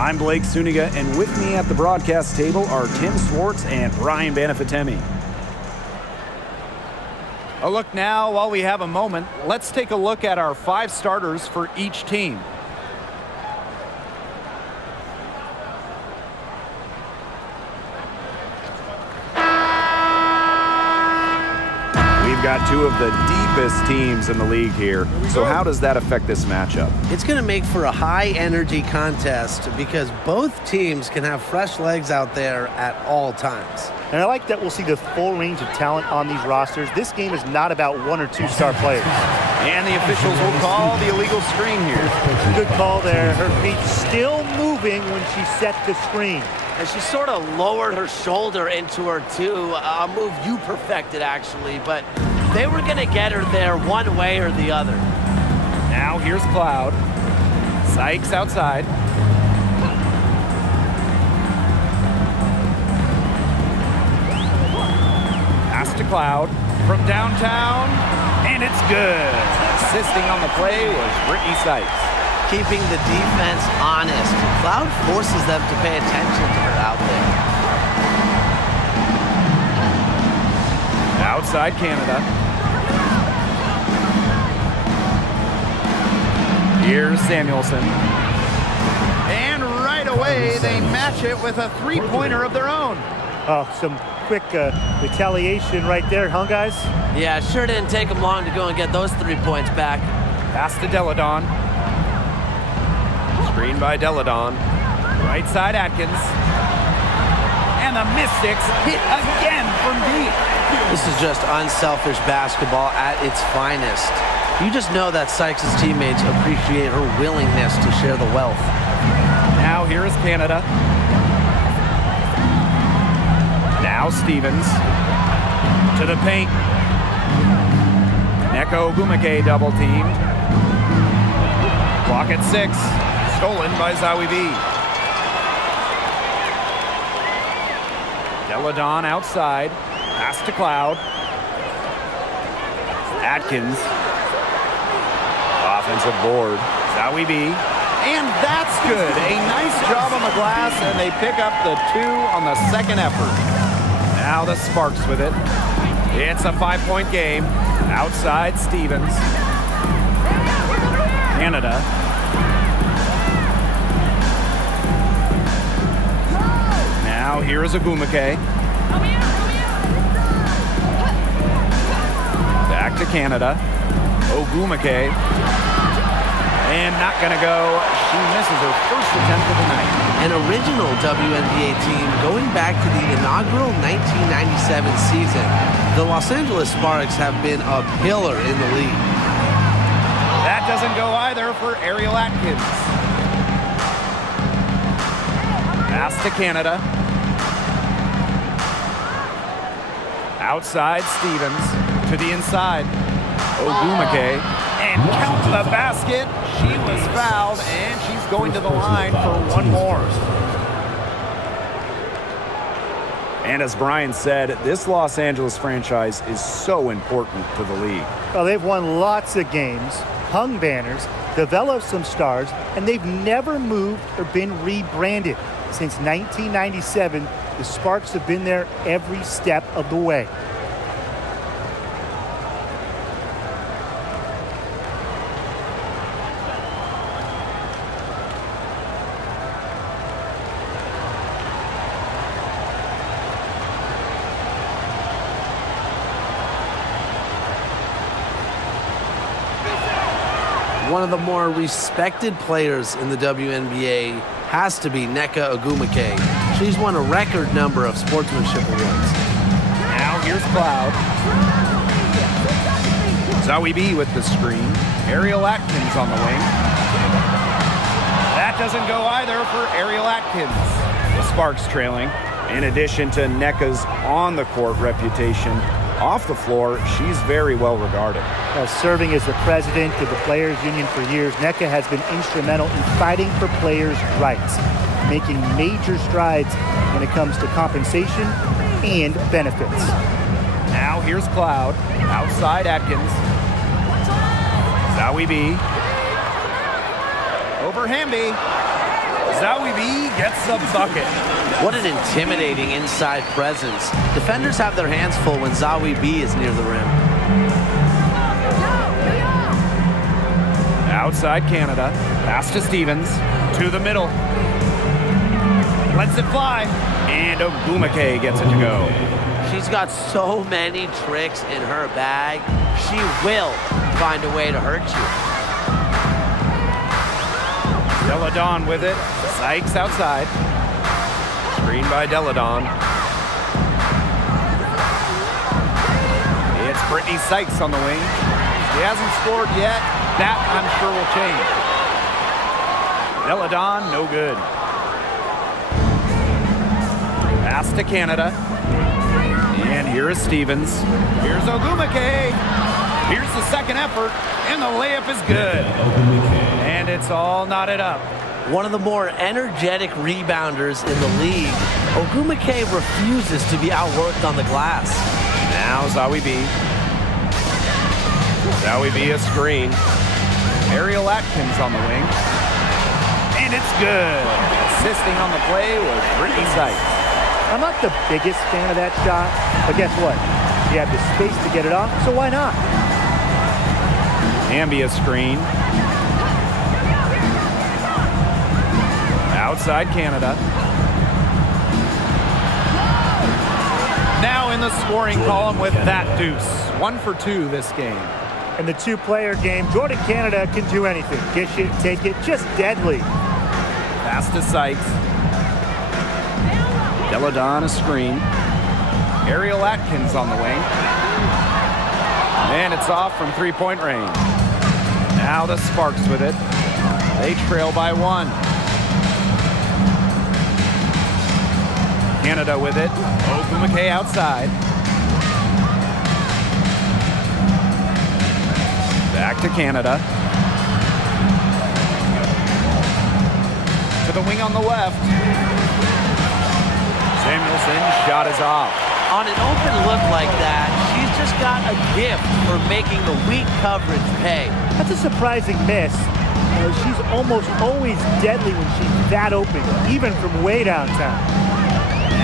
I'm Blake Suniga, and with me at the broadcast table are Tim Swartz and Brian Banafitemi. A look now, while we have a moment, let's take a look at our 5 starters for each team. We've got 2 of the deepest teams in the league here. So how does that affect this matchup? It's going to make for a high-energy contest because both teams can have fresh legs out there at all times. And I like that we'll see the full range of talent on these rosters. This game is not about 1 or 2 star players. And the officials will call the illegal screen here. Good call there. Her feet still moving when she set the screen. And she sort of lowered her shoulder into her, too. A move you perfected, actually. But they were going to get her there one way or the other. Now here's Cloud. Sykes outside. Pass to Cloud from downtown, and it's good. Assisting on the play was Brittany Sykes. Keeping the defense honest. Cloud forces them to pay attention to her out there. Outside Canada. Here's Samuelson. And right away, they match it with a 3-pointer of their own. Oh, some quick retaliation right there, huh, guys? Yeah, sure didn't take them long to go and get those 3 points back. Pass to Deladon. Screen by Deladon. Right side Atkins. And the Mystics hit again from deep. This is just unselfish basketball at its finest. You just know that Sykes' teammates appreciate her willingness to share the wealth. Now here is Canada. Now Stevens. To the paint. Neko Ogumake double teamed. Clock at 6. Stolen by Zawi B. Deladon outside. Pass to Cloud. Atkins. Offensive board. Zawi B. And that's good. A nice job on the glass, and they pick up the 2 on the second effort. Now the Sparks with it. It's a 5-point game. Outside Stevens. Canada. Now here is Ogumake. Back to Canada. Ogumake. And not going to go. She misses her first attempt of the night. An original WNBA team going back to the inaugural 1997 season. The Los Angeles Sparks have been a pillar in the league. That doesn't go either for Ariel Atkins. Pass to Canada. Outside Stevens to the inside. Ogumake. And count the basket. She was fouled, and she's going to the line for 1 more. And as Brian said, this Los Angeles franchise is so important to the league. Well, they've won lots of games, hung banners, developed some stars, and they've never moved or been rebranded. Since 1997, the Sparks have been there every step of the way. One of the more respected players in the WNBA has to be Nneka Ogumake. She's won a record number of sportsmanship awards. Now here's Cloud. Zawi B with the screen. Ariel Atkins on the wing. That doesn't go either for Ariel Atkins. The Sparks trailing. In addition to Nneka's on-the-court reputation, off the floor, she's very well regarded. Serving as the president of the Players Union for years, Nneka has been instrumental in fighting for players' rights, making major strides when it comes to compensation and benefits. Now here's Cloud. Outside Atkins. Zawi B. Over Hamby. Zawibi gets the bucket. What an intimidating inside presence. Defenders have their hands full when Zawi B is near the rim. Outside Canada. Pass to Stevens. To the middle. Lets it fly. And Ogumake gets it to go. She's got so many tricks in her bag. She will find a way to hurt you. Deladon with it. Sykes outside. Screen by Deladon. It's Brittany Sykes on the wing. She hasn't scored yet. That, I'm sure, will change. Deladon, no good. Pass to Canada. And here is Stevens. Here's Ogumake. Here's the second effort. And the layup is good. And it's all knotted up. One of the more energetic rebounders in the league, Ogumake refuses to be outworked on the glass. Now Zawi B. Zawi B a screen. Ariel Atkins on the wing. And it's good. Assisting on the play was Brittany Sykes. I'm not the biggest fan of that shot, but guess what? You have the space to get it off, so why not? Ambia screen. Outside Canada. Now in the scoring column with that deuce. 1 for 2 this game. In the two-player game, Jordan Canada can do anything. Dish it, take it, just deadly. Pass to Sykes. Deladon a screen. Ariel Atkins on the wing. And it's off from three-point range. Now the Sparks with it. They trail by 1. Canada with it. Ogumake outside. Back to Canada. To the wing on the left. Samuelson's shot is off. On an open look like that, she's just got a gift for making the weak coverage pay. That's a surprising miss. She's almost always deadly when she's that open, even from way downtown.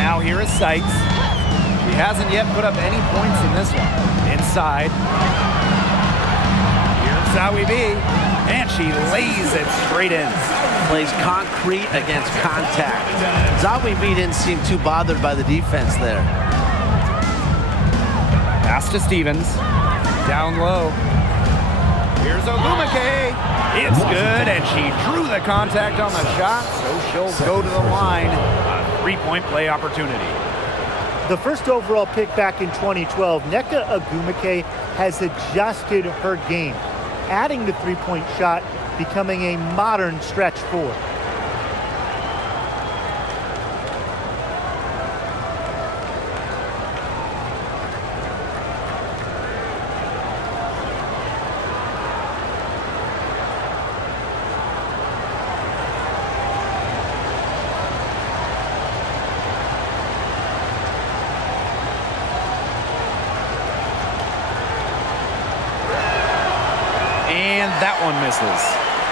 Now here is Sykes. She hasn't yet put up any points in this one. Inside. Here's Zawi B. And she lays it straight in. Plays concrete against contact. Zawi B didn't seem too bothered by the defense there. Pass to Stevens. Down low. Here's Ogumake. It's good, and she drew the contact on the shot, so she'll go to the line. A three-point play opportunity. The first overall pick back in 2012, Nneka Ogumake has adjusted her game, adding the three-point shot, becoming a modern stretch four. That one misses.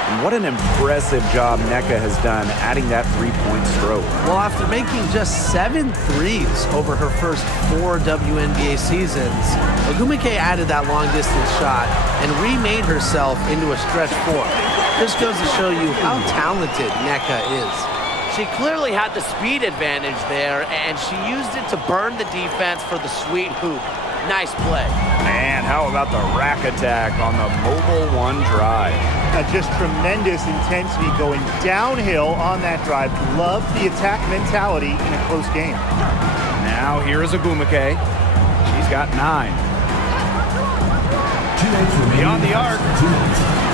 And what an impressive job Nneka has done adding that three-point stroke. Well, after making just 7 threes over her first 4 WNBA seasons, Ogumake added that long-distance shot and remade herself into a stretch 4. This goes to show you how talented Nneka is. She clearly had the speed advantage there, and she used it to burn the defense for the sweet hoop. Nice play. And how about the rack attack on the mobile one drive? Just tremendous intensity going downhill on that drive. Love the attack mentality in a close game. Now here is Ogumake. She's got 9. Beyond the arc.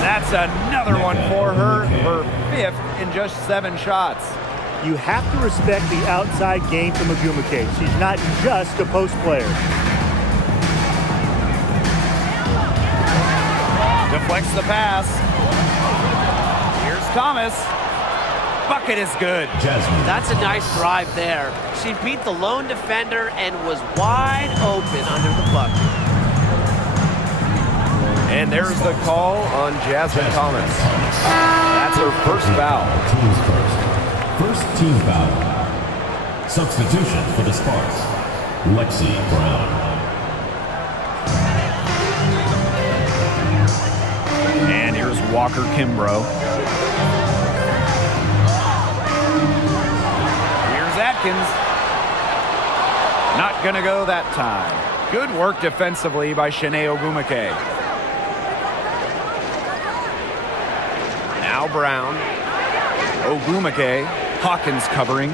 That's another one for her. Her 5th in just 7 shots. You have to respect the outside game from Ogumake. She's not just a post player. Deflects the pass. Here's Thomas. Bucket is good. That's a nice drive there. She beat the lone defender and was wide open under the bucket. And there's the call on Jasmine Thomas. That's her first foul. First team foul. Substitution for the Sparks. Lexi Brown. And here's Walker Kimbrough. Here's Atkins. Not gonna go that time. Good work defensively by Shanae Ogwumike. Now Brown. Ogwumike. Hawkins covering.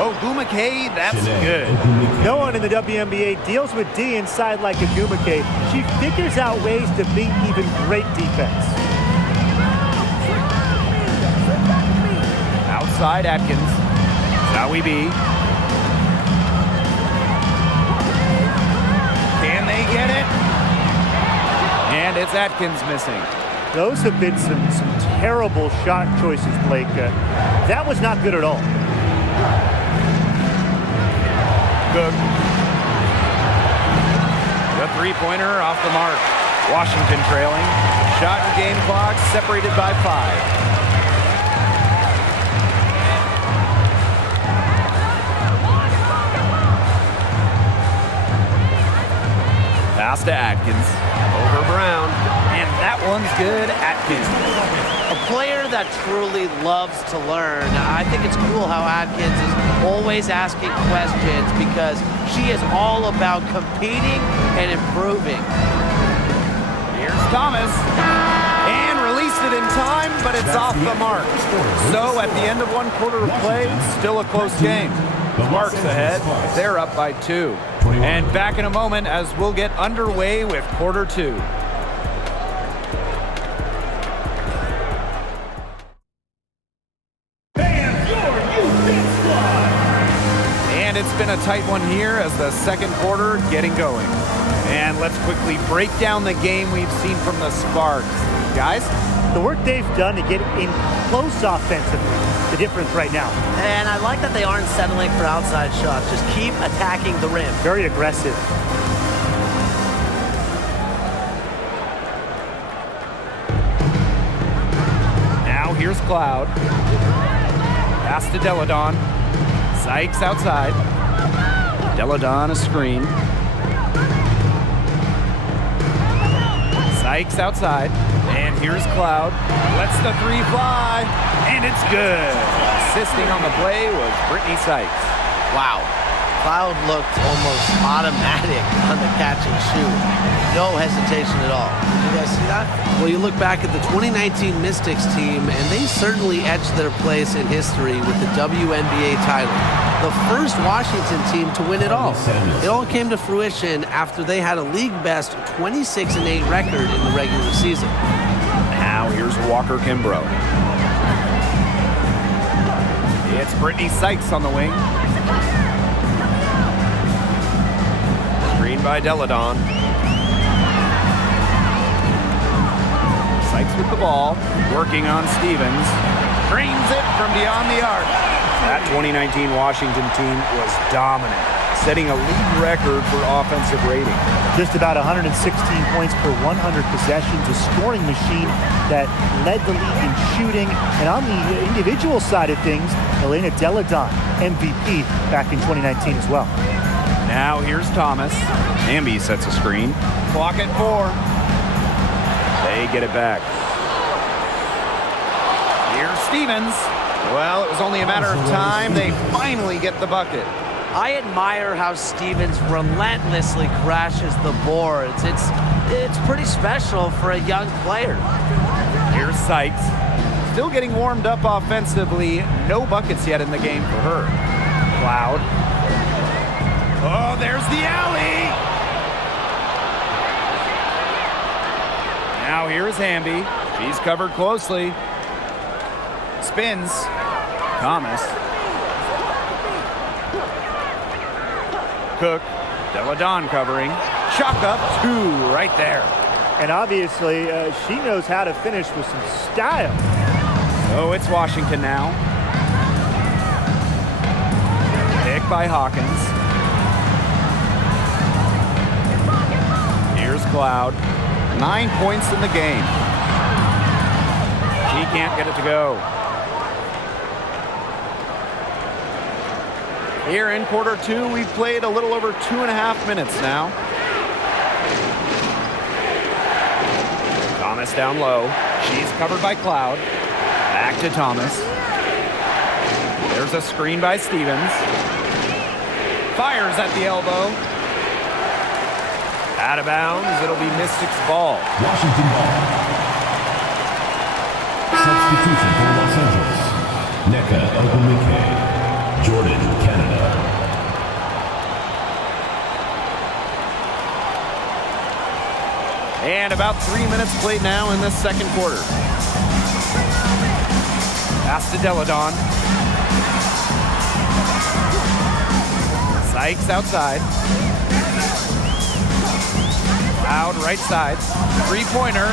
Ogwumike, that's good. No one in the WNBA deals with D inside like Ogwumike. She figures out ways to beat even great defense. Outside Atkins. Zowie B. Can they get it? And it's Atkins missing. Those have been some terrible shot choices, Blake. That was not good at all. Cook. The three-pointer off the mark. Washington trailing. Shot and game clock separated by 5. Pass to Atkins. Over Brown. And that one's good. Atkins. A player that truly loves to learn. I think it's cool how Atkins is always asking questions because she is all about competing and improving. Here's Thomas. And released it in time, but it's off the mark. So at the end of one quarter of play, still a close game. Sparks ahead. They're up by 2. And back in a moment as we'll get underway with quarter 2. And it's been a tight one here as the second quarter getting going. And let's quickly break down the game we've seen from the Sparks. Guys? The work they've done to get in close offensively, the difference right now. And I like that they aren't settling for outside shots. Just keep attacking the rim. Very aggressive. Now here's Cloud. Pass to Deladon. Sykes outside. Deladon a screen. Sykes outside. And here's Cloud. Lets the 3 fly. And it's good. Assisting on the play was Brittany Sykes. Wow. Cloud looked almost automatic on the catch and shoot. No hesitation at all. Did you guys see that? Well, you look back at the 2019 Mystics team, and they certainly etched their place in history with the WNBA title. The first Washington team to win it all. It all came to fruition after they had a league-best 26-8 record in the regular season. Now here's Walker Kimbrough. It's Brittany Sykes on the wing. Screen by Deladon. Sykes with the ball, working on Stevens. Drains it from beyond the arc. That 2019 Washington team was dominant, setting a league record for offensive rating. Just about 116 points per 100 possessions, a scoring machine that led the league in shooting. And on the individual side of things, Elena Deladon, MVP back in 2019 as well. Now here's Thomas. Amby sets a screen. Clock at 4. They get it back. Here's Stevens. Well, it was only a matter of time. They finally get the bucket. I admire how Stevens relentlessly crashes the boards. It's pretty special for a young player. Here's Sykes. Still getting warmed up offensively. No buckets yet in the game for her. Cloud. Oh, there's the alley. Now here's Hamby. She's covered closely. Spins. Thomas. Cook. Deladon covering. Chalk up 2 right there. And obviously, she knows how to finish with some style. So it's Washington now. Pick by Hawkins. Here's Cloud. 9 points in the game. She can't get it to go. Here in quarter two, we've played a little over 2.5 minutes now. Thomas down low. She's covered by Cloud. Back to Thomas. There's a screen by Stevens. Fires at the elbow. Out of bounds. It'll be Mystics ball. Washington ball. Substitution for Los Angeles. Nneka Ogwumike. Jordan, Canada. And about 3 minutes played now in this second quarter. Pass to Deladon. Sykes outside. Cloud right side. Three-pointer.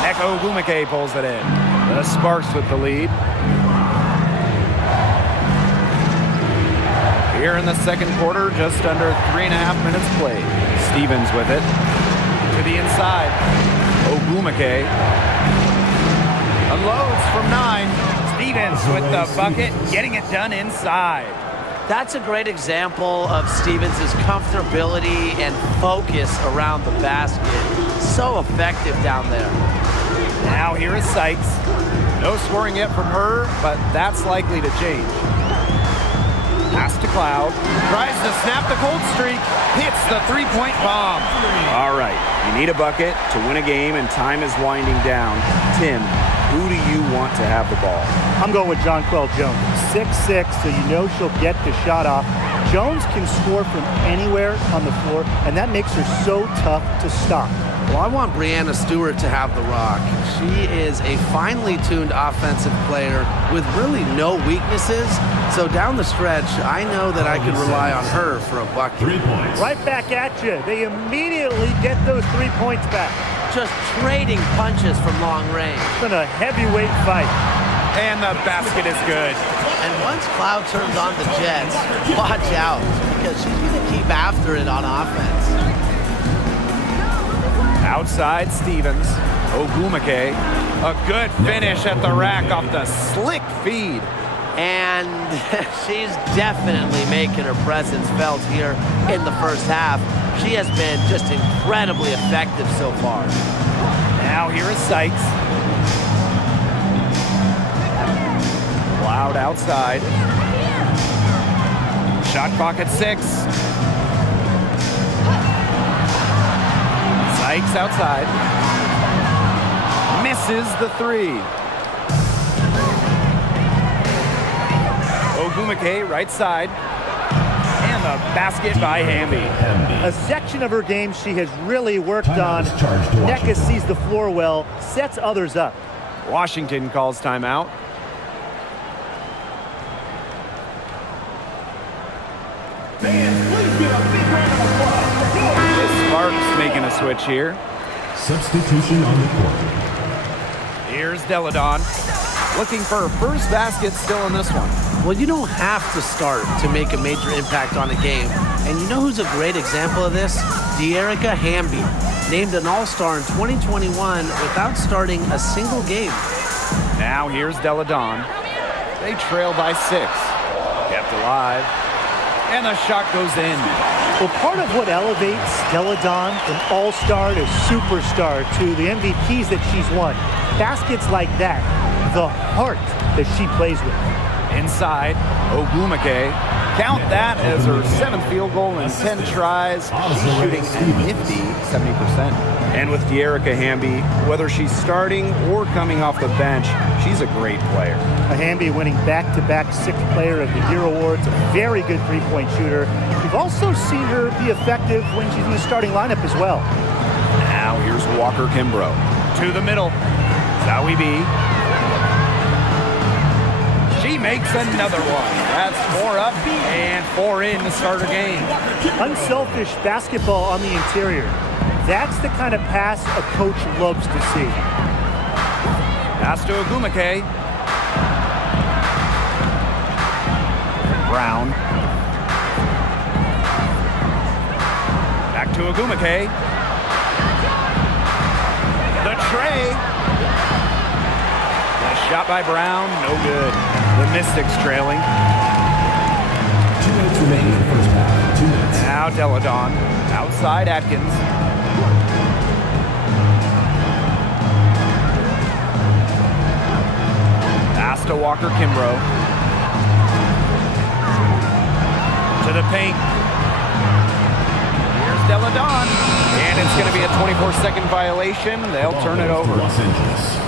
Nneka Ogwumike pulls it in. The Sparks with the lead. Here in the second quarter, just under 3.5 minutes played. Stevens with it. To the inside. Ogwumike. Unloads from 9. Stevens with the bucket, getting it done inside. That's a great example of Stevens' comfortability and focus around the basket. So effective down there. Now here is Sykes. No scoring yet from her, but that's likely to change. Pass to Cloud. Tries to snap the cold streak. Hits the three-point bomb. All right, you need a bucket to win a game, and time is winding down. Tim, who do you want to have the ball? I'm going with Jonquel Jones. 6'6", so you know she'll get the shot off. Jones can score from anywhere on the floor, and that makes her so tough to stop. Well, I want Breanna Stewart to have the rock. She is a finely tuned offensive player with really no weaknesses. So down the stretch, I know that I can rely on her for a bucket. 3 points. Right back at you. They immediately get those 3 points back. Just trading punches from long range. It's been a heavyweight fight. And the basket is good. And once Cloud turns on the Jets, watch out, because she's going to keep after it on offense. Outside Stevens. Ogwumike. A good finish at the rack off the slick feed. And she's definitely making her presence felt here in the first half. She has been just incredibly effective so far. Now here is Sykes. Cloud outside. Shot clock at 6. Sykes outside. Misses the 3. Ogwumike right side. And the basket by Hamby. A section of her game she has really worked on. Nneka sees the floor well, sets others up. Washington calls timeout. The Sparks making a switch here. Substitution on the court. Here's Deladon. Looking for her first basket still in this one. Well, you don't have to start to make a major impact on a game. And you know who's a great example of this? De'Erica Hamby, named an All-Star in 2021 without starting a single game. Now here's Deladon. They trail by 6. Kept alive. And the shot goes in. Well, part of what elevates Deladon from all-star to superstar to the MVPs that she's won, baskets like that, the heart that she plays with. Inside, Ogwumike. Count that as her 7th field goal in 10 tries. She's shooting a nifty 70%. And with De'Erica Hamby, whether she's starting or coming off the bench, she's a great player. Hamby winning back-to-back 6th Player of the Year awards, a very good three-point shooter. We've also seen her be effective when she's in the starting lineup as well. Now here's Walker Kimbrough. To the middle. Zowie B. She makes another one. That's 4 up and 4 in to start her game. Unselfish basketball on the interior. That's the kind of pass a coach loves to see. Pass to Ogwumike. Brown. Back to Ogwumike. The tray. The shot by Brown, no good. The Mystics trailing. remaining in the first half. 2 minutes. Now Deladon, outside Atkins. Pass to Walker Kimbrough. To the paint. Here's Deladon. And it's going to be a 24-second violation. They'll turn it over. Los Angeles.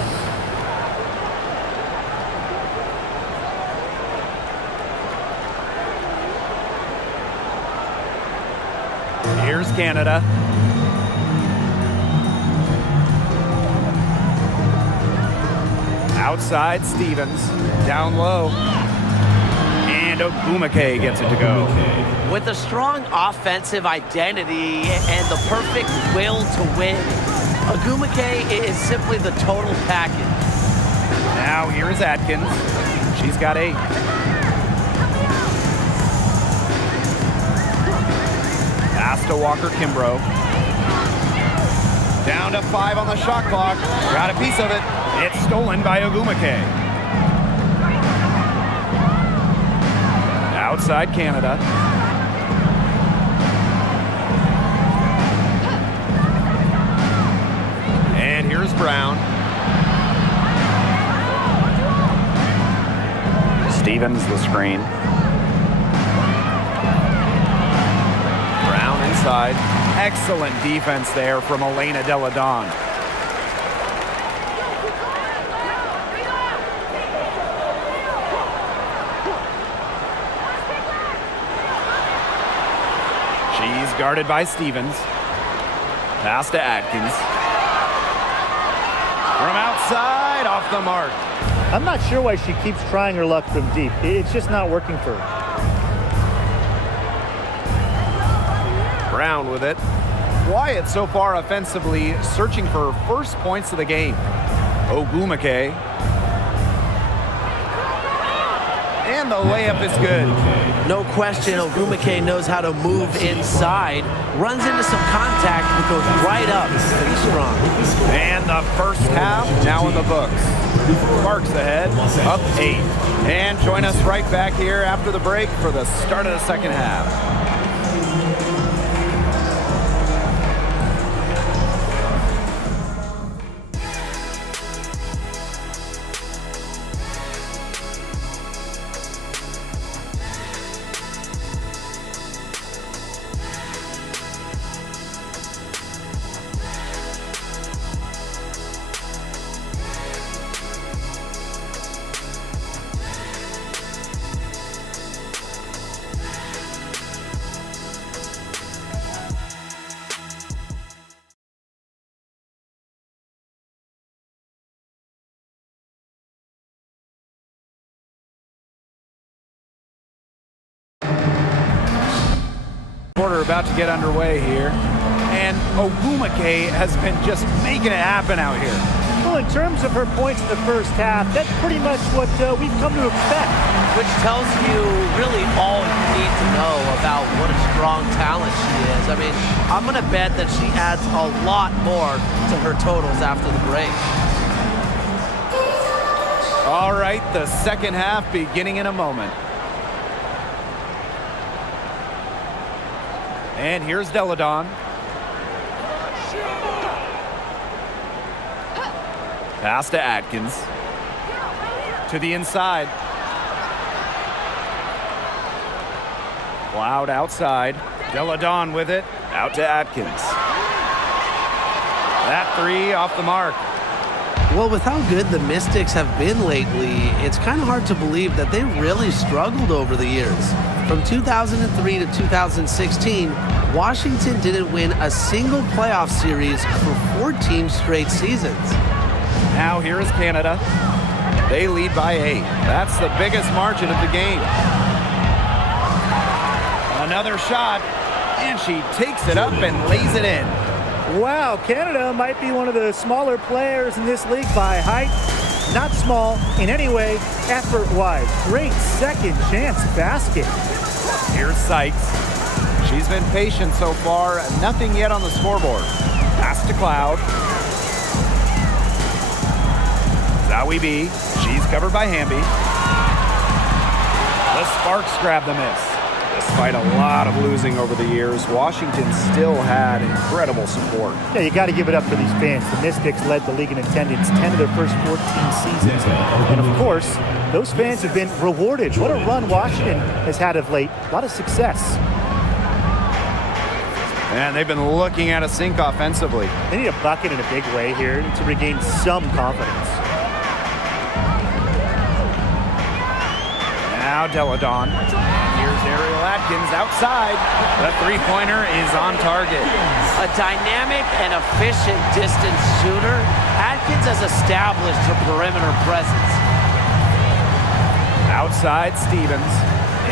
Here's Canada. Outside Stevens. Down low. And Ogumake gets it to go. With a strong offensive identity and the perfect will to win, Ogumake is simply the total package. Now here's Atkins. She's got 8. Pass to Walker Kimbrough. Down to 5 on the shot clock. Got a piece of it. It's stolen by Ogumake. Outside Canada. And here's Brown. Stevens the screen. Brown inside. Excellent defense there from Elena Deladon. She's guarded by Stevens. Pass to Atkins. From outside, off the mark. I'm not sure why she keeps trying her luck from deep. It's just not working for her. Brown with it. Wyatt so far offensively searching for first points of the game. Ogumake. And the layup is good. No question, Ogumake knows how to move inside, runs into some contact, but goes right up. Pretty strong. And the first half now in the books. Sparks ahead, up 8. And join us right back here after the break for the start of the second half. Quarter about to get underway here, and Ogumake has been just making it happen out here. Well, in terms of her points in the first half, that's pretty much what we've come to expect. Which tells you really all you need to know about what a strong talent she is. I mean, I'm going to bet that she adds a lot more to her totals after the break. All right, the second half beginning in a moment. And here's Deladon. Pass to Atkins. To the inside. Cloud outside. Deladon with it. Out to Atkins. That 3 off the mark. Well, with how good the Mystics have been lately, it's kind of hard to believe that they really struggled over the years. From 2003 to 2016, Washington didn't win a single playoff series for 14 straight seasons. Now here is Canada. They lead by 8. That's the biggest margin of the game. Another shot, and she takes it up and lays it in. Wow, Canada might be one of the smaller players in this league by height. Not small in any way, effort-wise. Great second chance basket. Here's Sykes. She's been patient so far. Nothing yet on the scoreboard. Pass to Cloud. Zowie B. She's covered by Hamby. The Sparks grab the miss. The Despite a lot of losing over the years, Washington still had incredible support. Yeah, you got to give it up for these fans. The Mystics led the league in attendance 10 of their first 14 seasons. And of course, those fans have been rewarded. What a run Washington has had of late. A lot of success. And they've been looking at a sink offensively. They need a bucket in a big way here to regain some confidence. Now Deladon. Here's Ariel Atkins outside. The three-pointer is on target. A dynamic and efficient distance shooter, Atkins has established her perimeter presence. Outside Stevens.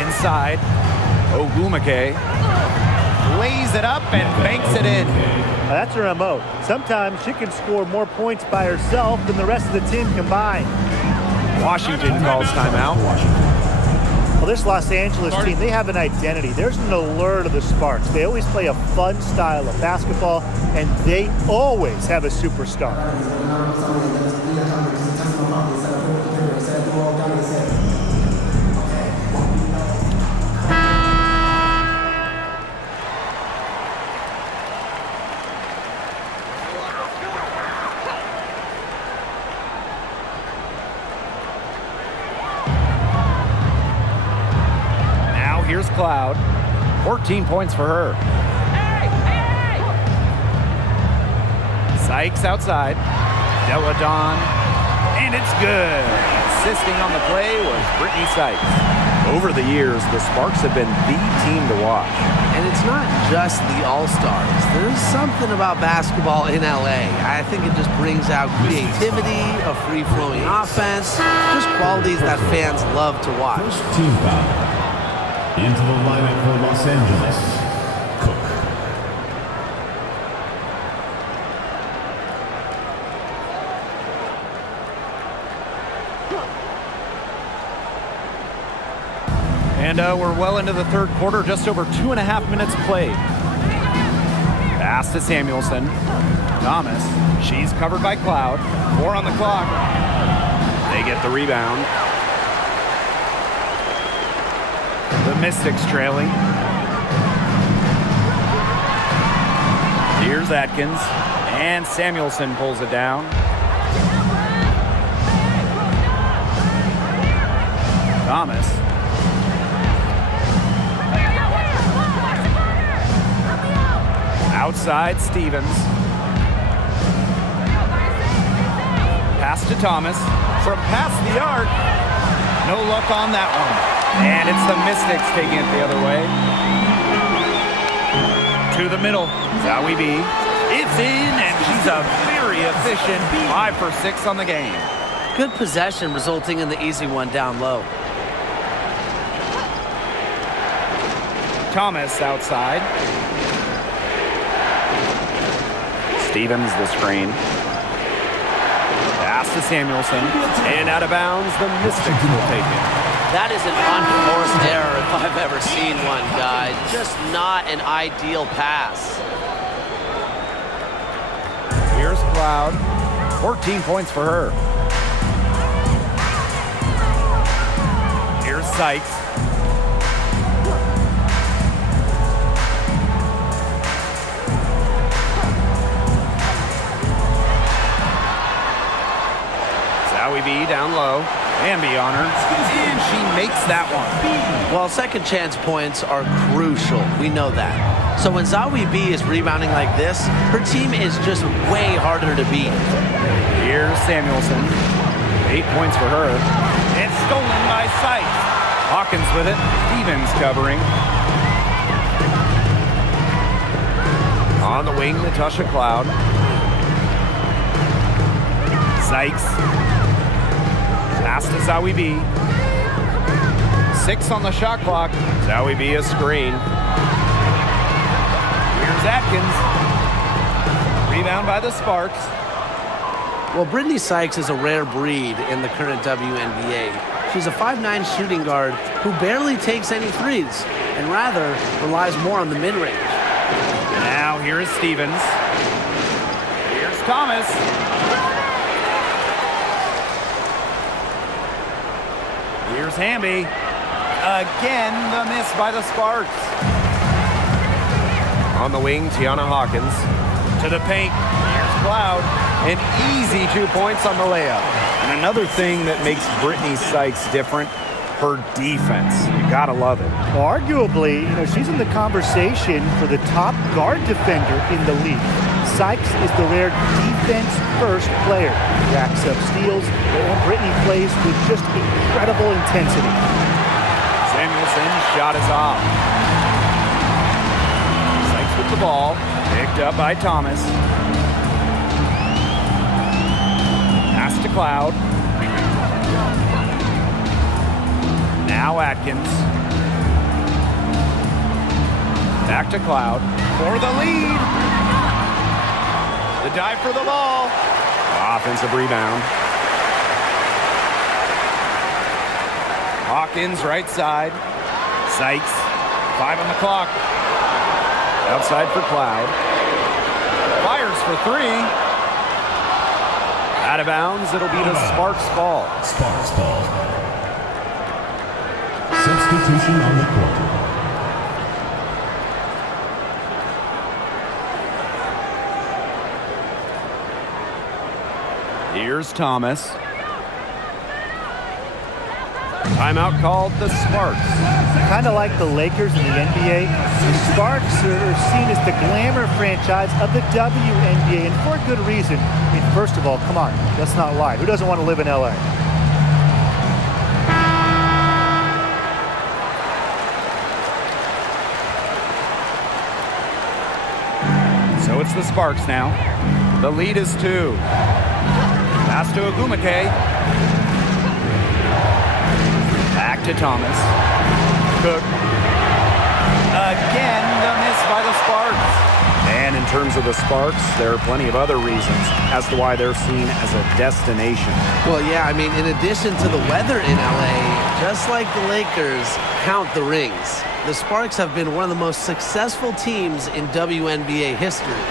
Inside Ogumake. Lays it up and banks it in. Now that's her MO. Sometimes she can score more points by herself than the rest of the team combined. Washington calls timeout. Well, this Los Angeles team, they have an identity. There's an allure to the Sparks. They always play a fun style of basketball, and they always have a superstar. Here's Cloud. 14 points for her. Sykes outside. Deladon. And it's good. Assisting on the play was Brittany Sykes. Over the years, the Sparks have been the team to watch. And it's not just the All-Stars. There's something about basketball in LA. I think it just brings out creativity, a free-flowing offense, just qualities that fans love to watch. First team foul. Into the lineup for Los Angeles, Cook. And we're well into the third quarter, just over 2.5 minutes played. Pass to Samuelson. Thomas, she's covered by Cloud. 4 on the clock. They get the rebound. The Mystics trailing. Here's Atkins. And Samuelson pulls it down. Thomas. Outside Stevens. Pass to Thomas. From past the arc. No luck on that one. And it's the Mystics taking it the other way. To the middle. Zowie B. It's in, and she's a very efficient 5 for 6 on the game. Good possession resulting in the easy one down low. Thomas outside. Stevens the screen. Pass to Samuelson. And out of bounds, the Mystics will take it. That is an unforced error if I've ever seen one, guys. Just not an ideal pass. Here's Cloud. 14 points for her. Here's Sykes. Zowie B down low. Bambi on her, and she makes that one. Well, second chance points are crucial. We know that. So when Zowie B is rebounding like this, her team is just way harder to beat. Here's Samuelson. 8 points for her. And stolen by Sykes. Hawkins with it. Stevens covering. On the wing, Natasha Cloud. Sykes. Pass to Zowie B. 6 on the shot clock. Zowie B a screen. Here's Atkins. Rebound by the Sparks. Well, Brittany Sykes is a rare breed in the current WNBA. She's a 5'9" shooting guard who barely takes any threes and rather relies more on the mid-range. Now here is Stevens. Here's Thomas. Here's Hamby. Again, the miss by the Sparks. On the wing, Tiana Hawkins. To the paint. Here's Cloud. An easy 2 points on the layup. And another thing that makes Brittany Sykes different, her defense. You gotta love it. Well, arguably, she's in the conversation for the top guard defender in the league. Sykes is the rare defense-first player. Racks up steals, and Brittany plays with just incredible intensity. Samuelson's shot is off. Sykes with the ball. Picked up by Thomas. Pass to Cloud. Now Atkins. Back to Cloud. For the lead. The dive for the ball. Offensive rebound. Hawkins right side. Sykes. 5 on the clock. Outside for Cloud. Fires for 3. Out of bounds. It'll be the Sparks ball. Sparks ball. Substitution on the court. Here's Thomas. Timeout called the Sparks. Kind of like the Lakers in the NBA, the Sparks are seen as the glamour franchise of the WNBA, and for a good reason. I mean, first of all, come on, let's not lie. Who doesn't want to live in LA? So it's the Sparks now. The lead is 2. Pass to Ogumake. Back to Thomas. Cook. Again, the miss by the Sparks. And in terms of the Sparks, there are plenty of other reasons as to why they're seen as a destination. Well, yeah, I mean, in addition to the weather in LA, just like the Lakers, count the rings. The Sparks have been one of the most successful teams in WNBA history.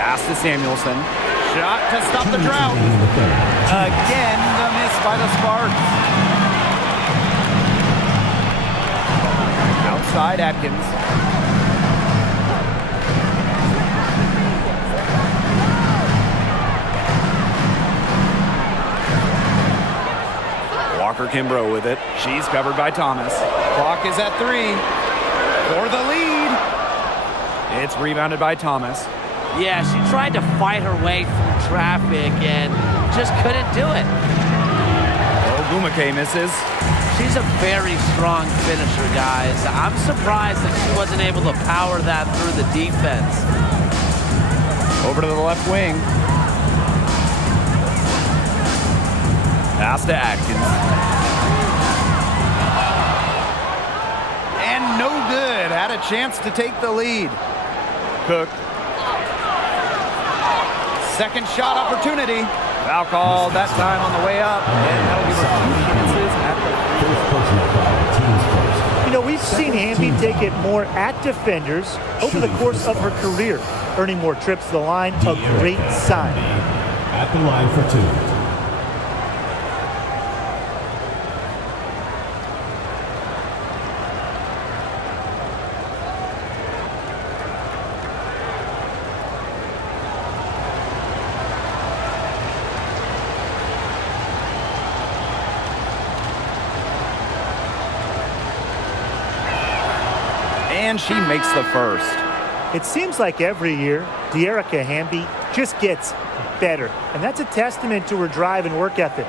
Pass to Samuelson. Shot to stop the drought. Again, the miss by the Sparks. Outside Atkins. Walker Kimbrough with it. She's covered by Thomas. Clock is at 3 for the lead. It's rebounded by Thomas. Yeah, she tried to fight her way through traffic and just couldn't do it. Ogumake misses. She's a very strong finisher, guys. I'm surprised that she wasn't able to power that through the defense. Over to the left wing. Pass to Atkins. And no good. Had a chance to take the lead. Cook. Second shot opportunity. Foul called that time on the way up. And that'll give her 2 chances at the We've seen Hamby take it more at defenders over the course of her career, earning more trips to the line, a great sign. At the line for 2. And she makes the first. It seems like every year, De'Erica Hamby just gets better. And that's a testament to her drive and work ethic.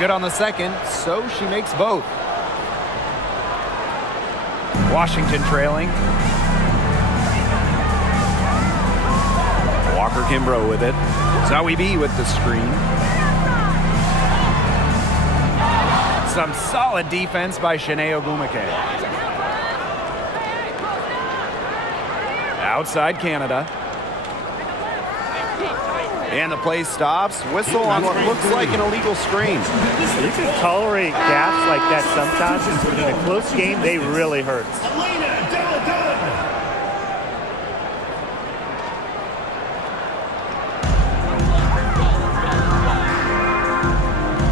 Good on the second, so she makes both. Washington trailing. Walker Kimbrough with it. Zoe B with the screen. Some solid defense by Shanae Ogumake. Outside Canada. And the play stops. Whistle on what looks like an illegal screen. You can tolerate gaps like that sometimes, but in a close game, they really hurt.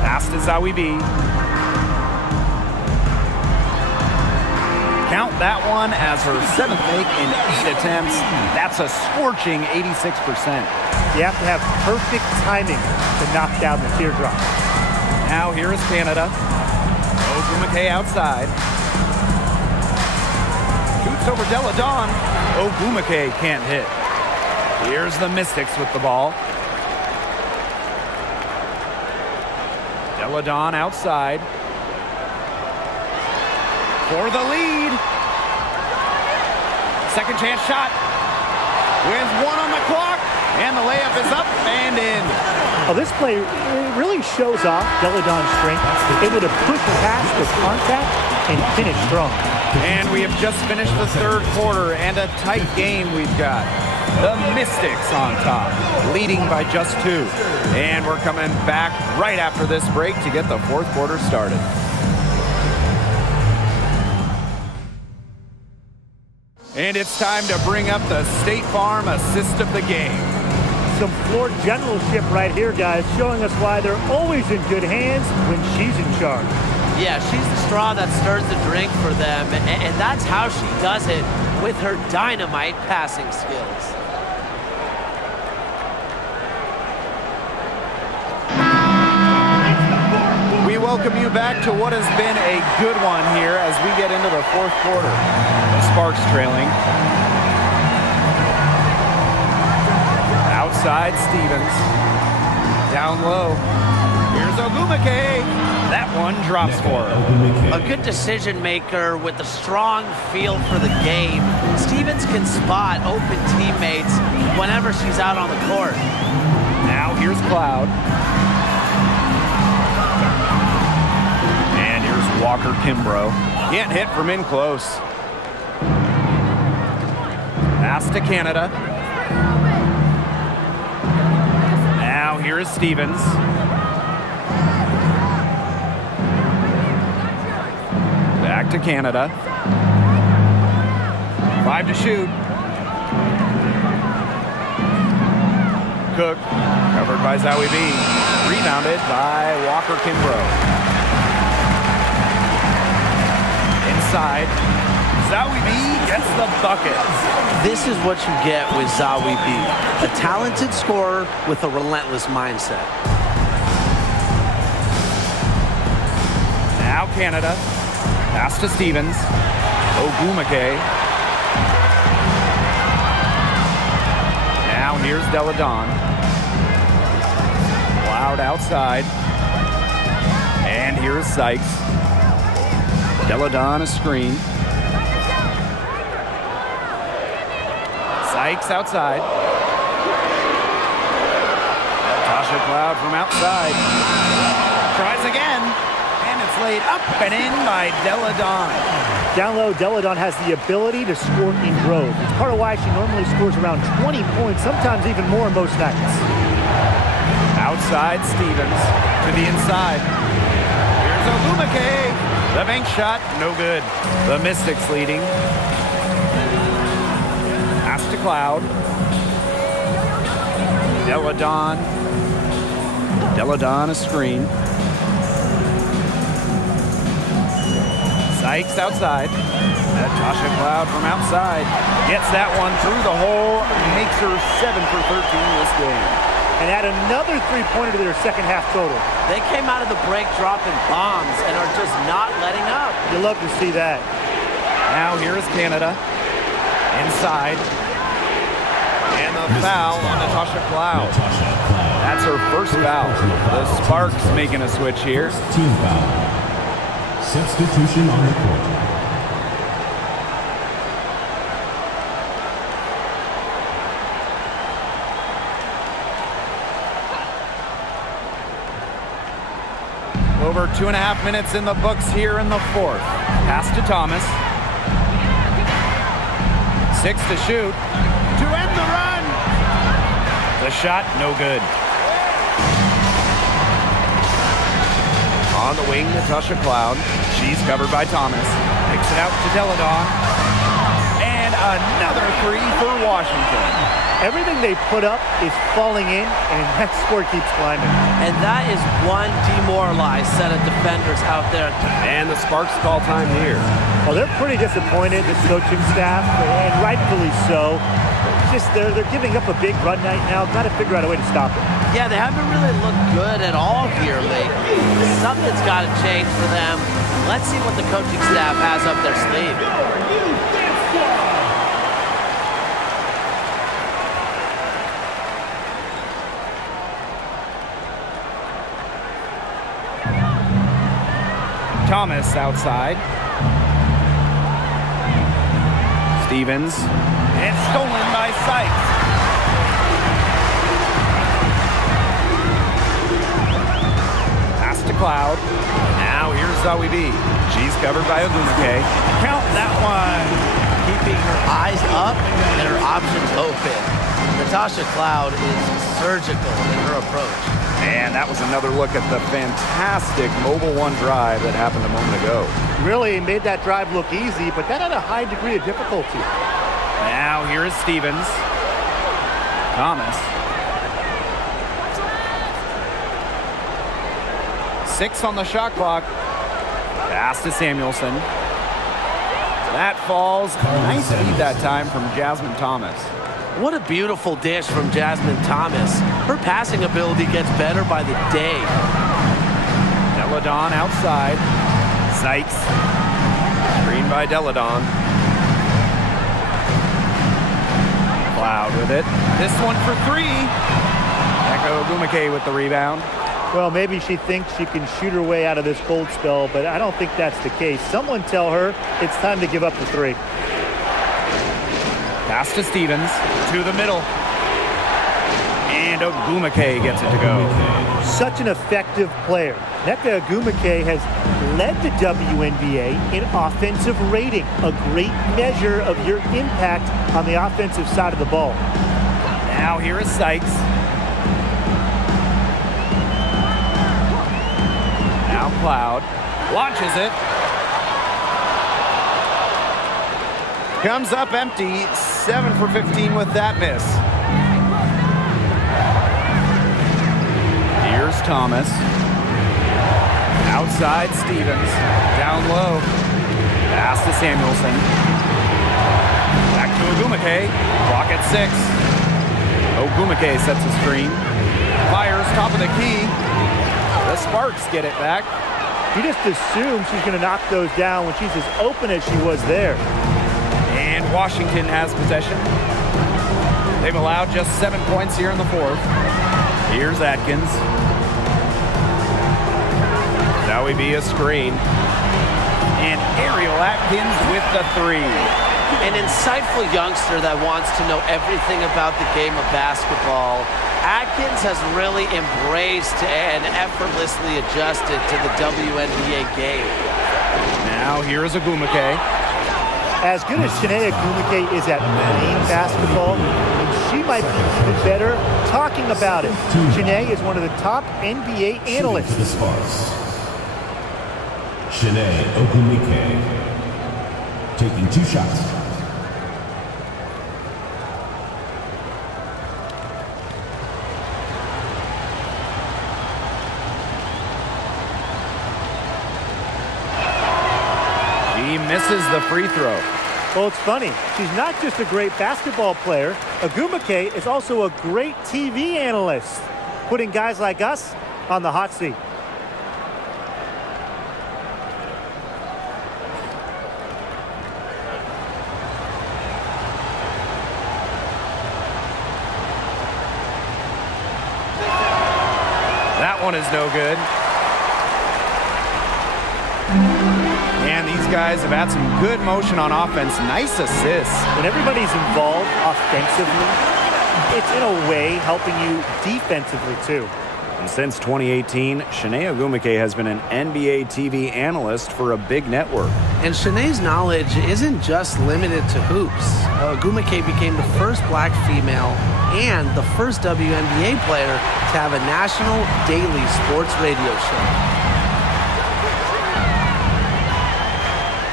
Pass to Zawi B. Count that one as her 7th make in 8 attempts. That's a scorching 86%. You have to have perfect timing to knock down the teardrop. Now here is Canada. Ogumake outside. Shoots over Della Dawn. Ogumake can't hit. Here's the Mystics with the ball. Della Dawn outside. For the lead. Second chance shot. With 1 on the clock. And the layup is up and in. Oh, this play really shows off Della Dawn's strength. Able to push past the contact and finish strong. And we have just finished the 3rd quarter and a tight game we've got. The Mystics on top, leading by just 2. And we're coming back right after this break to get the 4th quarter started. And it's time to bring up the State Farm assist of the game. Some floor generalship right here, guys, showing us why they're always in good hands when she's in charge. Yeah, she's the straw that stirs the drink for them, and that's how she does it with her dynamite passing skills. We welcome you back to what has been a good one here as we get into the 4th quarter. The Sparks trailing. Outside Stevens. Down low. Here's Ogumake. That one drops for her. A good decision maker with a strong feel for the game. Stevens can spot open teammates whenever she's out on the court. Now here's Cloud. And here's Walker Kimbrough. Can't hit from in close. Pass to Canada. Now here is Stevens. Back to Canada. 5 to shoot. Cook, covered by Zawi B. Rebounded by Walker Kimbrough. Inside. Zawi B gets the bucket. This is what you get with Zawi B. A talented scorer with a relentless mindset. Now Canada. Pass to Stevens. Ogumake. Now here's Della Dawn. Cloud outside. And here's Sykes. Della Dawn a screen. Sykes outside. Tasha Cloud from outside. Tries again. And it's laid up and in by Della Dawn. Down low, Della Dawn has the ability to score in droves. It's part of why she normally scores around 20 points, sometimes even more most nights. Outside Stevens to the inside. Here's Ogumake. The bank shot, no good. The Mystics leading. Pass to Cloud. Della Dawn. Della Dawn a screen. Sykes outside. Tasha Cloud from outside. Gets that one through the hole. Makes her 7 for 13 this game. And add another three-pointer to their second half total. They came out of the break dropping bombs and are just not letting up. You love to see that. Now here is Canada. Inside. And the foul on Natasha Cloud. That's her first foul. The Sparks making a switch here. Team foul. Substitution on the court. Over 2.5 minutes in the books here in the 4th. Pass to Thomas. 6 to shoot. To end the run. The shot, no good. On the wing, Natasha Cloud. She's covered by Thomas. Picks it out to Deladon. And another three for Washington. Everything they put up is falling in, and that score keeps climbing. And that is one demoralized set of defenders out there. And the Sparks call time here. Well, they're pretty disappointed, this coaching staff, and rightfully so. Just they're giving up a big run night now. Got to figure out a way to stop it. Yeah, they haven't really looked good at all here lately. Something's got to change for them. Let's see what the coaching staff has up their sleeve. Thomas outside. Stevens. And stolen by Sykes. Pass to Cloud. Now here's Zoe B. She's covered by Ogumake. Count that one. Keeping her eyes up and her options open. Natasha Cloud is surgical in her approach. And that was another look at the fantastic Mobile One drive that happened a moment ago. Really made that drive look easy, but that had a high degree of difficulty. Now here is Stevens. Thomas. 6 on the shot clock. Pass to Samuelson. That falls. Nice feed that time from Jasmine Thomas. What a beautiful dish from Jasmine Thomas. Her passing ability gets better by the day. Deladon outside. Sykes. Screen by Deladon. Cloud with it. This one for 3. Echo Ogumake with the rebound. Well, maybe she thinks she can shoot her way out of this cold spell, but I don't think that's the case. Someone tell her it's time to give up the 3. Pass to Stevens, to the middle. And Ogumake gets it to go. Such an effective player. Nneka Ogumake has led the WNBA in offensive rating, a great measure of your impact on the offensive side of the ball. Now here is Sykes. Now Cloud launches it. Comes up empty, 7 for 15 with that miss. Here's Thomas. Outside Stevens, down low. Pass to Samuelson. Back to Ogumake, clock at 6. Ogumake sets a screen. Fires top of the key. The Sparks get it back. You just assume she's going to knock those down when she's as open as she was there. And Washington has possession. They've allowed just 7 points here in the 4th. Here's Atkins. That would be a screen. And Ariel Atkins with the 3. An insightful youngster that wants to know everything about the game of basketball. Atkins has really embraced and effortlessly adjusted to the WNBA game. Now here is Ogumake. As good as Shanae Ogumake is at playing basketball, she might be even better talking about it. Shanae is one of the top NBA analysts. For the Sparks, Shanae Ogumake taking 2 shots. He misses the free throw. Well, it's funny. She's not just a great basketball player. Ogumake is also a great TV analyst, putting guys like us on the hot seat. That one is no good. And these guys have had some good motion on offense. Nice assists. When everybody's involved offensively, it's in a way helping you defensively too. And since 2018, Shanae Ogwumike has been an NBA TV analyst for a big network. And Shanae's knowledge isn't just limited to hoops. Ogwumike became the first black female and the first WNBA player to have a national daily sports radio show.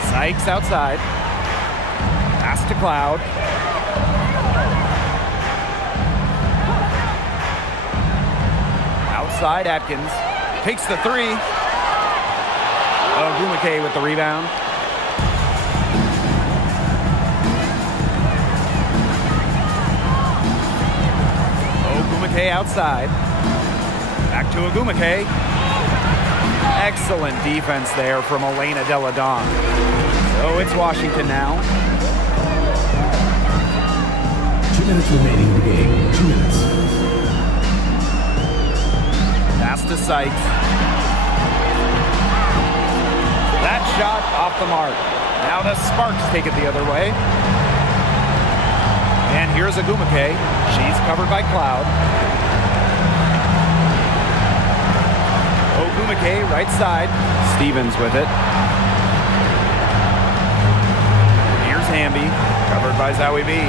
Sykes outside. Pass to Cloud. Outside, Atkins. Takes the three. Ogwumike with the rebound. Ogwumike outside. Back to Ogwumike. Excellent defense there from Elena Delle Donne. So it's Washington now. 2 minutes remaining in the game. 2 minutes. Pass to Sykes. That shot off the mark. Now the Sparks take it the other way. And here's Ogwumike. She's covered by Cloud. Ogwumike, right side. Stevens with it. Here's Hamby, covered by Zowie B.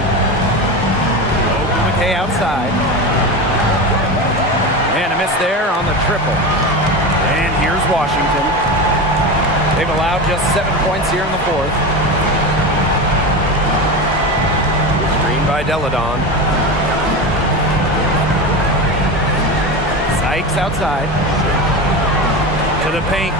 Ogwumike outside. And a miss there on the triple. And here's Washington. They've allowed just 7 points here in the fourth. Screen by Delle Donne. Sykes outside. To the paint.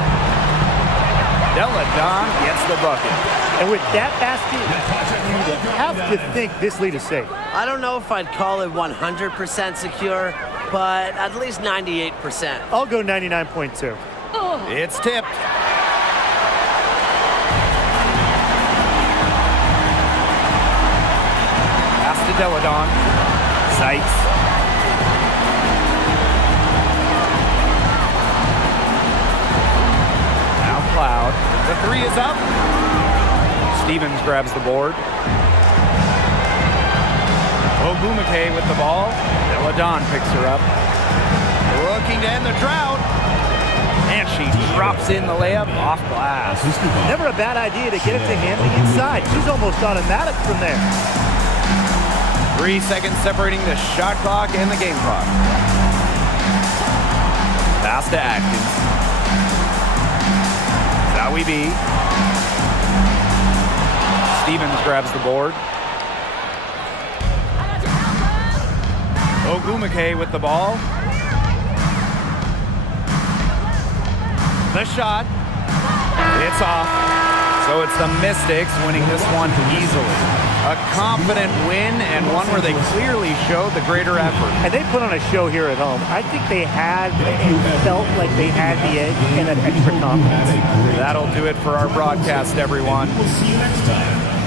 Delle Donne gets the bucket. And with that basket, you have to think this lead is safe. I don't know if I'd call it 100% secure, but at least 98%. I'll go 99.2. It's tipped. Pass to Delle Donne. Sykes. Now Cloud. The three is up. Stevens grabs the board. Ogwumike with the ball. Delle Donne picks her up. Looking to end the drought. And she drops in the layup off glass. Never a bad idea to get it to Hamby inside. She's almost automatic from there. 3 seconds separating the shot clock and the game clock. Pass to Atkins. Zowie B. Stevens grabs the board. Ogwumike with the ball. The shot. It's off. So it's the Mystics winning this one easily. A confident win and one where they clearly showed the greater effort. And they put on a show here at home. I think they had and felt like they had the edge and an extra confidence. That'll do it for our broadcast, everyone. We'll see you next time.